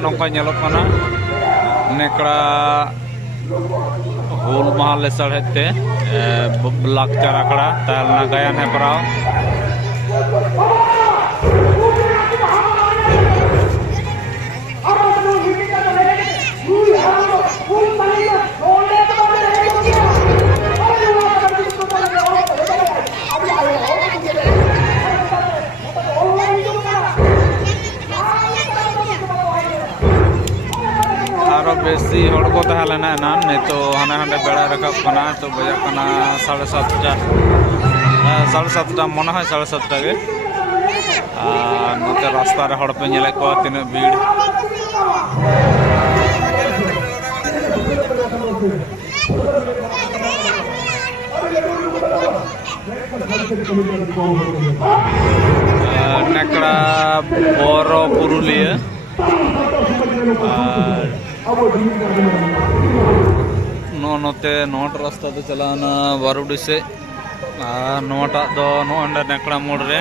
नौका नेकड़ा हुल माह लेसड़ते लाकचार आखड़ा तालना गायन है पराव बेसी हड़ को तहलेना एनान तो हाने हांडे बेड़ा रकाब कना तो बजा कना 7:30 मन है 7:30 के नोते रास्ता रे हड़ पे नेले को तीन भीड़ नेकड़ा बोरो पुरुलिया नोते नोट रास्ता तो चलाना बारूडी से नोटा दो नोंडे नेकड़ा मोड़ रे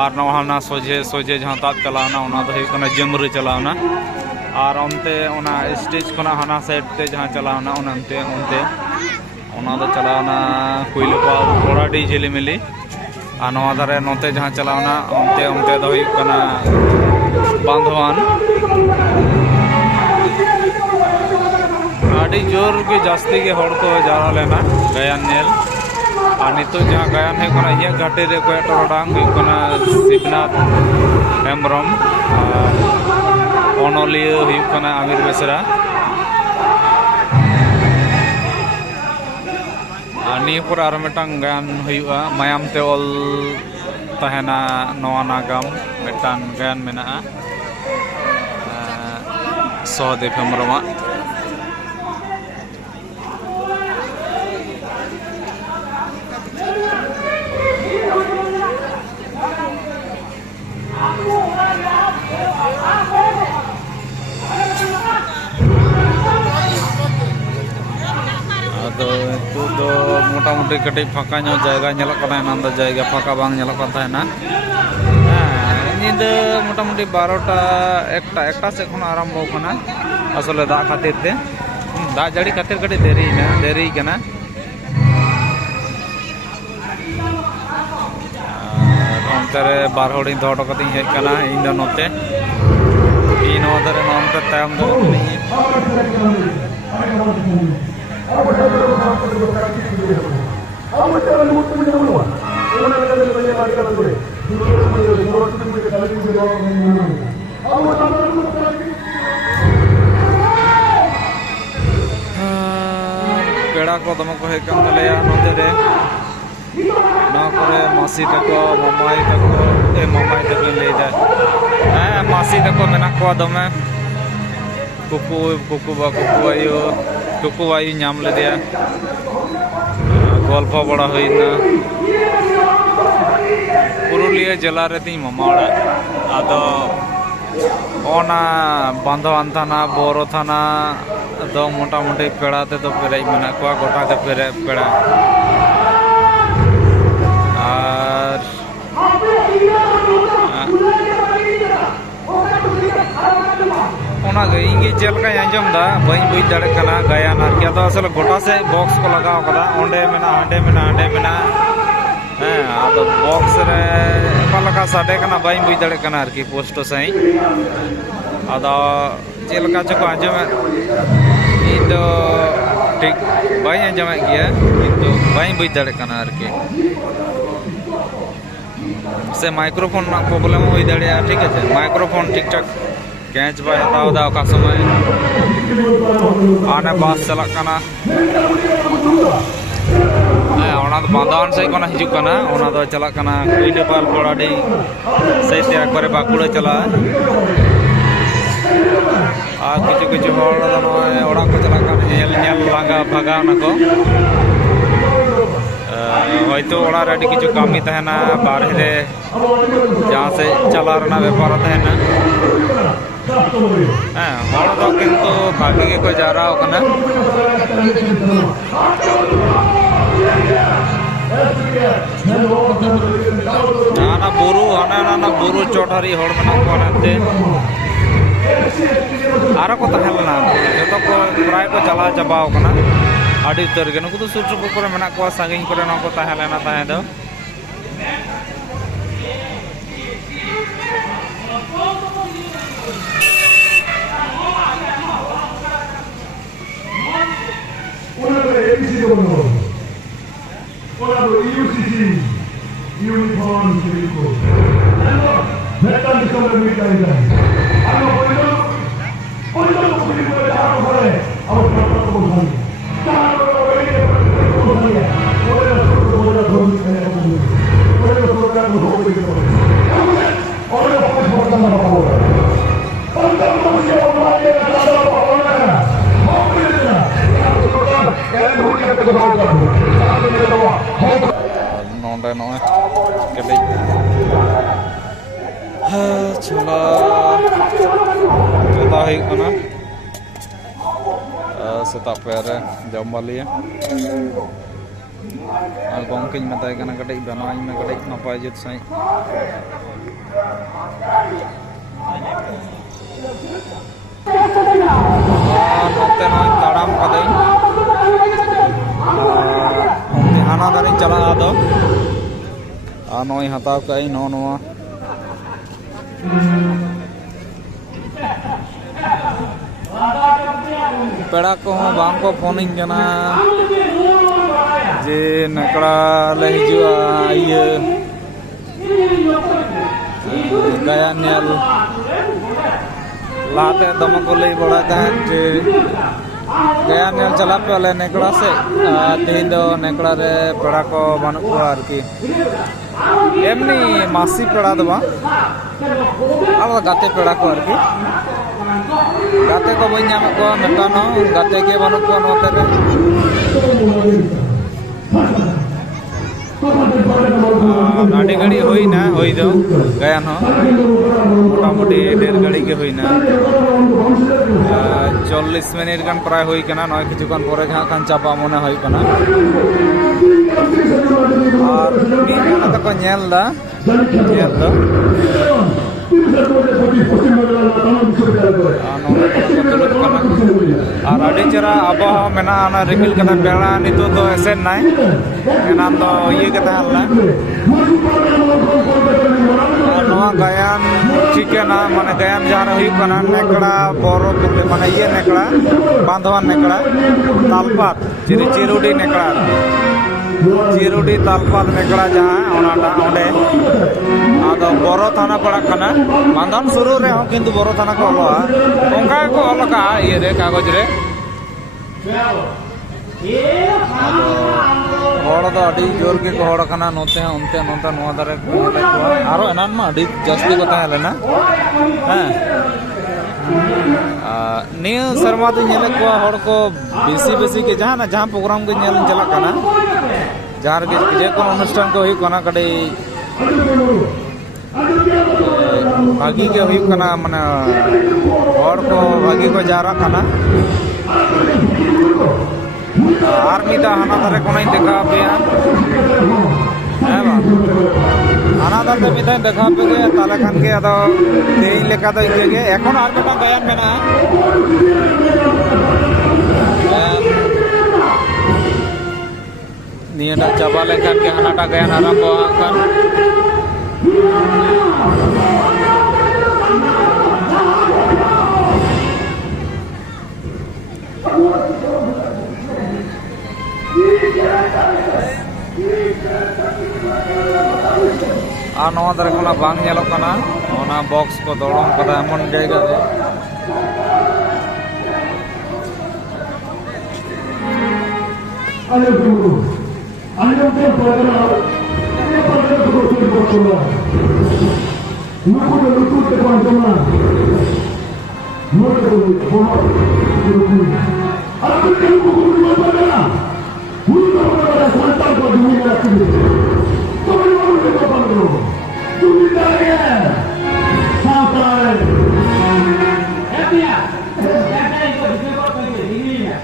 और नोहाना सोजे सोजे जहाँ तक चलाना उना तो है जमरी चलाना और उनते उना स्टेज को हाना साइड ते जहाँ चलाना उनते उनते उना तो चलाना कोयलपा बोराडी झिली मिली और नवा दारे नोते जहाँ चलाना उनते उनते तो है बांधवान आड़ी जोर के जास्ती के हड़ को जारा लेना गायन नेल और नितो जहाँ गायन है कोना ये घाटे रे कोई टोडांग है कोना शिवनाथ हेम्ब्रम ओनोलियो है कोना आमिर बेसरा आनी पर आर मिटांग गायन हुआ मायाम ते ऑल तहना नवा नागाम मिटान गायन मेना सहदेव हेम्ब्रम तो मोटामुटी कटी फाका जगह जगह फाका बांग निंदा मोटामुटी 12टा 1टा से खन आरम्भ होना असले दा खातिर ते दा जड़ी खातिर कटी देरी कना अंतरे बार होड़ी दौड़ कती हेज कना इन दो नोते इन ओदरे नोनते तायम दो पेड़ा को दम को हेकन तलेया नोते रे ना करे मासी तको मामाई तको मामाई तको ले जा मासी तको मेना को दमे कुकु वायु नाम ले दिया गल्प बड़ा होना पुरुलिया जिला रे तीन मामा आदो ओना बांधवान थाना बोरो थाना दो मोटामुटी पेड़ा ते तो पेरे मेना को गोटा के पेड़ा इंगे चलका आंजम दा बई बुझ दाड़े कना गायन आर क्या तो असल गोटा से बॉक्स को लगाव कदा ओंडे मेना हांडे मेना आदो बॉक्स रे पलका साडे कना बई बुझ दाड़े कना आर की पोस्टो सही आदो चलका चको आंजम इन दो ठीक बई आंजम गया किंतु बई बुझ दाड़े कना आर की से माइक्रोफोन ना प्रॉब्लम हो दाड़े ठीक है माइक्रोफोन ठीक ठाक कैच बाय हताव दा का समय आने बास चलक कना ओना तो बांधान से कोना हिजु कना ओना तो चलक कना कोइलपाल बोराडी से ते करे बाकुड़ा चला आ किछु हड़ दो ओड़ा को चलक कना नेल लांगा भागा नको हयतो ओड़ा रे आडी किछु कामी तहना बारहे रे जहां से चला रना व्यापार तहना हड़ दो किंतु भागी को जारा होकना नाना बुरु चौठारी हड़ मेना को नाते आरो को तहलना जो को प्राय को चला चाबाव कना आड़ी उतर के नुकु तो सुर सुपुर करे मेना को सागिन करे न को तहलना ताहे दो uniform civil code. Veteran discovery meeting. Ano polido? Polido ko civil code ako pare. Ako trato ko bhai. Taro ko bhai ko bhai. Polido ko kaya ko. Polido ko kaya ko bhai ko. Polido ko bhai ko bhai. Polido ko siya ko bhai ko taro ko bhai. Polido na. Kaya ko kaya ko bhai ko. Taro ko nonde noe kedai chula kita hai kana setak pere jam bali ya al gongkin metai kana kedai banai me kedai napai jut sai note noe taram kadai hana dari chala ado anoi hataw kai no no पेड़ा को बांग को phoning कना जे नकड़ा ले हिजुआ ये गया nail लाते दम को ले बड़ा था जे गया नेल चला पे नेकड़ा से तीन दो नेकड़ा रे पेड़ा को बानु को आरकी एमनी मासी पेड़ा दबा अब गाते पेड़ा को आरकी गाते को बन जाम को नटानो गाते के बानु को नोते रे गाड़ी गाड़ी होई ना होई दो गया न मोटामुटी डेढ़ गाड़ी के होई ना 40 मिनट गान प्राय होई कना नय किछु गान परे जहां खान चापा मने होई कना और मीना तक नेल दा और अड़ी चरा अब मेना रिमिल कथा बेड़ा नितो तो एसेन नाय एना तो ये के ताहला नवा गायन चिकेना माने गायन जहां हुई कना नेकड़ा बोरो पुले माने ये नेकड़ा बांधवान नेकड़ा तालपात चिरुडी नेकड़ा चिरुडी तालपात नेकड़ा जहां ओनाटा ओंडे आदो बोरो थाना पड़ा कना बांधन शुरू रे हो किंतु बोरो थाना को ओलोआ ओंका को ओलका ये रे कागज रे हड़ दो अड़ी जोर के हड़ कना नोते हैं उनते नोता नोआ दारे आरो एनान मा अड़ी जस्ती को ताहेलेना हां निया शर्मा तो नेले को हड़ को बेसी के जहां प्रोग्राम के नेल चला कना जहां के जे कोन अनुष्ठान को हुई कना कड़े भागी के हुई कना माने हड़ को भागी को जारा कना आर्मी दा हाना दारे कोनाई देखा पे है बा हाना दारे मिदाई देखा पे के ताले खान के अदो तेई लेका दो इके के এখন আর একটা গায়ন মেনা नियटा चाबा लेखान के हानाटा गायन आरंभ आकान আর নওয়া দারে কোনা বাং নেলক কানা ওনা বক্স को দড়ম কদা এমন জায়গা রে আরে গুরু আমি তো পড়া এই পড়া তো করতে মুকু লুকু তে কোন জমা মোর তো ফোন গুরু আর তো মুকু লুকু পড়া না গুরু তো পড়া সন্তান को দুনিয়া রাখতে তো গুরু তো পড়া তুমি দাঁড়িয়ে সাঁতার এপিয়া এটাই তো ভিডিও কল করে দিই না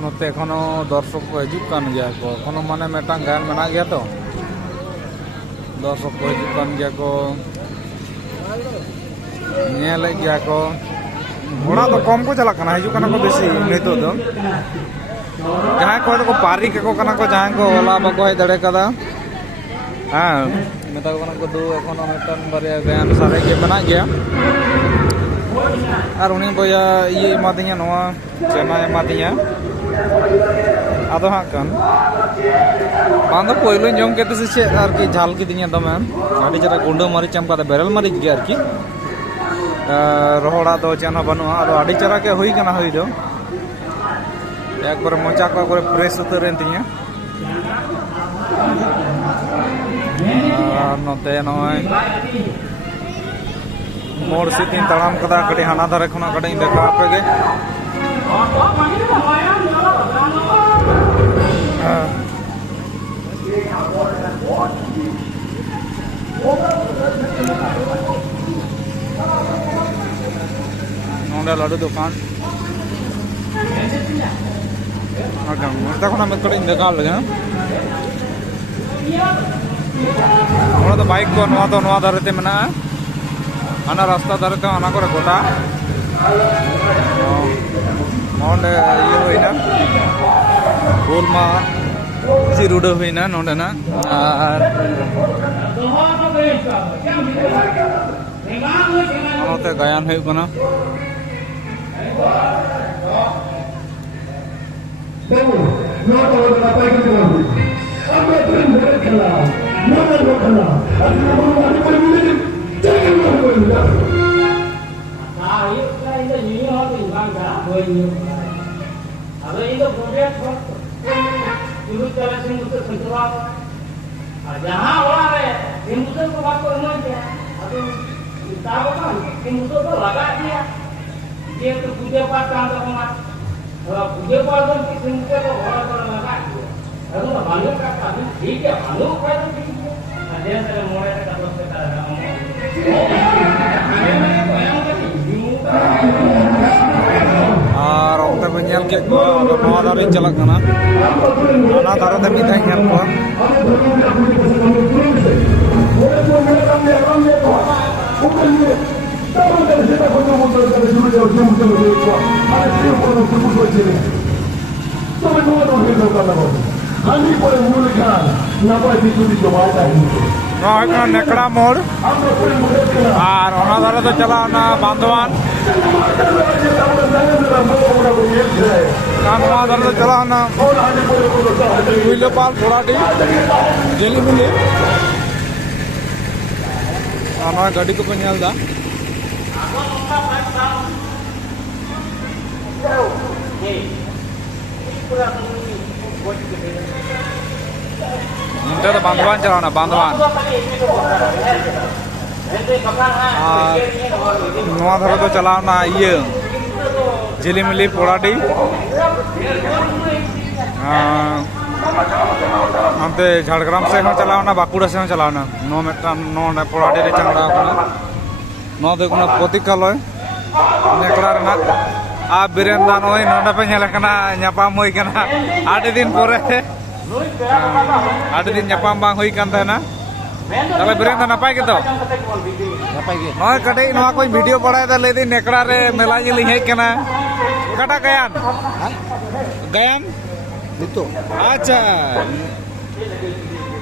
नोते एखोनो दर्शक को हिजुक कान गया को एखोनो माने मेटांग गायन मेना गया तो दर्शक को हिजुक कान गया को नेले गया को होड़ा तो कम को चला कना हिजुक कना को बेसी नितो दो जहां को पारी के को कना को जहां को ओला बको हे दड़े कदा हां मेता को कना को दो एखोनो मेटांग बारे गायन सारे के बना गया और उन्हीं बोया ये एमादिया नवा चेना एमादिया आदो हाँ कन बांधो पोइलो जम के से चे आर की झाल की दिनिया दमे आडी जरा गुंडो मारी चमका बेरल मारी गे आर की रोहड़ा दो चेना बनु आदो आडी चरा के हुई कना हुई दो एक बार मोचा को करे प्रेस उतर तिनिया नोते नय मोड़ से तीन तड़ाम कदा कड़ी हाना धारे खना कड़ी देखा पे गे नोंडे लाडू दुकान तक कड़ी देखा लगे तो बाइक को नवा धारे मेना आना रास्ता दारे तो आना को गोटा नोंडे ये होइना गोलमा जिरुडो होइना नोंडे ना आर नोते गायन होय कोना जहाँ को बात को लगा दिया ये तो पूजे पाठ काम पूजे पाठ को लगा दिया भालू का ठीक है भालू और ओंते बनियल के को नवा दारे चलक कना ना दारो ते मिथा ᱧᱮᱞ को नेकड़ा मोड़ और ओना दारे तो चला ना बांधवान नवा दारे तो चला ना विलोपाल थोड़ाटी जेली मिली आना गाड़ी को ᱧᱮᱞ दा इंटे तो बांधवान चलाना बांधवान नवा धारे तो चलाना ये झिलिमिली पोड़ाटी अंते झाड़ग्राम से हो चलाना बाकुड़ा से हो चलाना नो मेटा नो ने पोड़ाटी रे चंगड़ा कना नो दे कोना प्रतिकालय नेकड़ा रना आ बिरेंदा नोय नोडा पे नेला कना ᱧᱟᱯᱟᱢ होई कना आठ दिन परे आठ दिन ᱧᱟᱯᱟᱢ बांग होई कान थाना तले बिरेंदा नापाय के तो नापाय के नोय कटे नोआ कोई वीडियो पड़ाय दा ले दिन नेकड़ा रे मेला जिली हेज कना कटा गयान गयान नितो अच्छा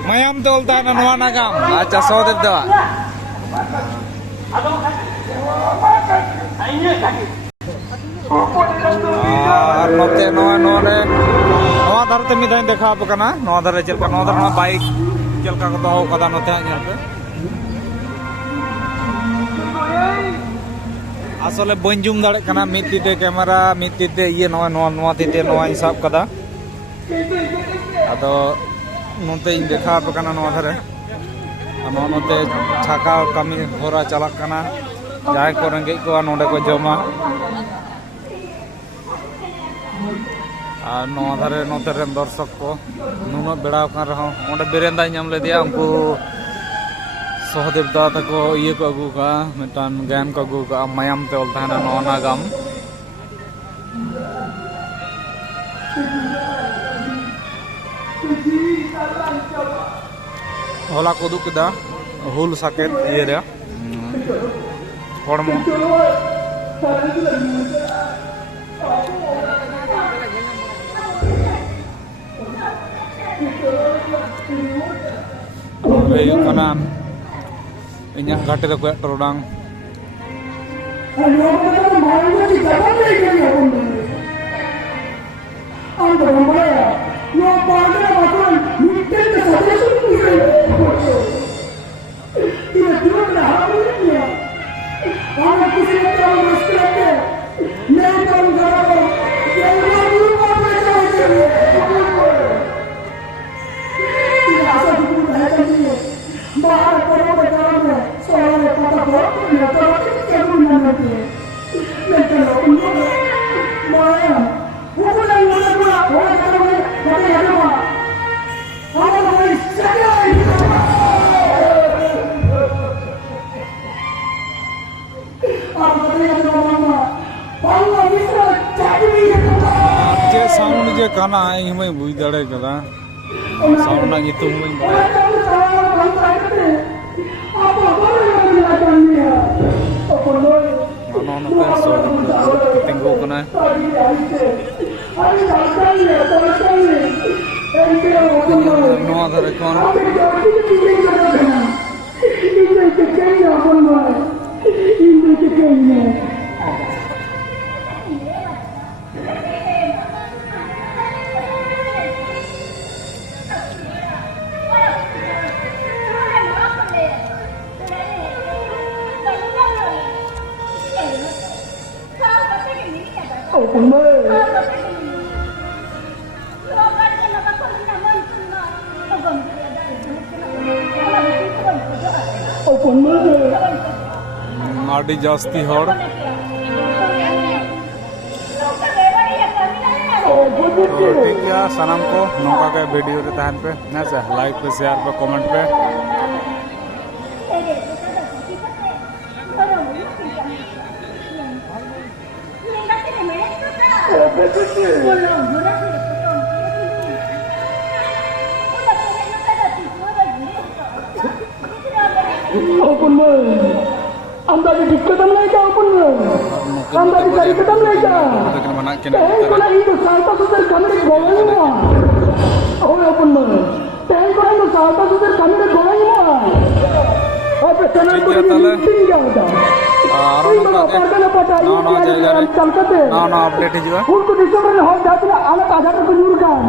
मायाम तोलता ना नोआ नागाम अच्छा सौदेव दवा और नोते नोने नवा धारे ते मिदाइन देखा पकना नवा धारे चलका नवा धारे बाइक चलका को दो कदा नोते यहाँ पे आसले बंजुम दाड़े कना मित्तीते कैमरा मित्तीते ये नवा तीते नवा हिसाब कदा अदो नोते इन देखा पकना नवा धारे नोते छाका कमी होरा चलक कना जाय को रेंगे को नोडे को जमा और नवा धारे नोते रेन दर्शक को नुना बेड़ा कान रहो ओंडे बेरेंदा नाम लेदिया उनको सहदेव दा तको ये को अगू का मिटान ज्ञान को अगू का मायाम ते ओल ताहना नवा नागाम होला को दुक दा हुल साकेत ये रे हड़मो ᱤᱧᱟᱹᱜ ᱜᱟᱴᱮ ᱫᱚ ᱠᱚᱭᱟᱜ ᱴᱚᱨᱚᱰᱟᱝ साउंड जे काना इन मैं बुझ दाड़े कदा साउंड ना ᱧᱩᱛᱩᱢ मैं तिंगो कना नवा धारे कोन आडी जास्ती हड़ ठीक है सनम को नौका के वीडियो रे तहन पे ना से लाइक पे शेयर पे कमेंट पे anda di diketam mereka pun anda di cari ketam mereka kalau itu salta sudah kami goreng semua oh ya pun teh kalau itu salta sudah kami goreng semua apa sana pun tinggal dah update untuk Desember hot jatuh alat ada terjurkan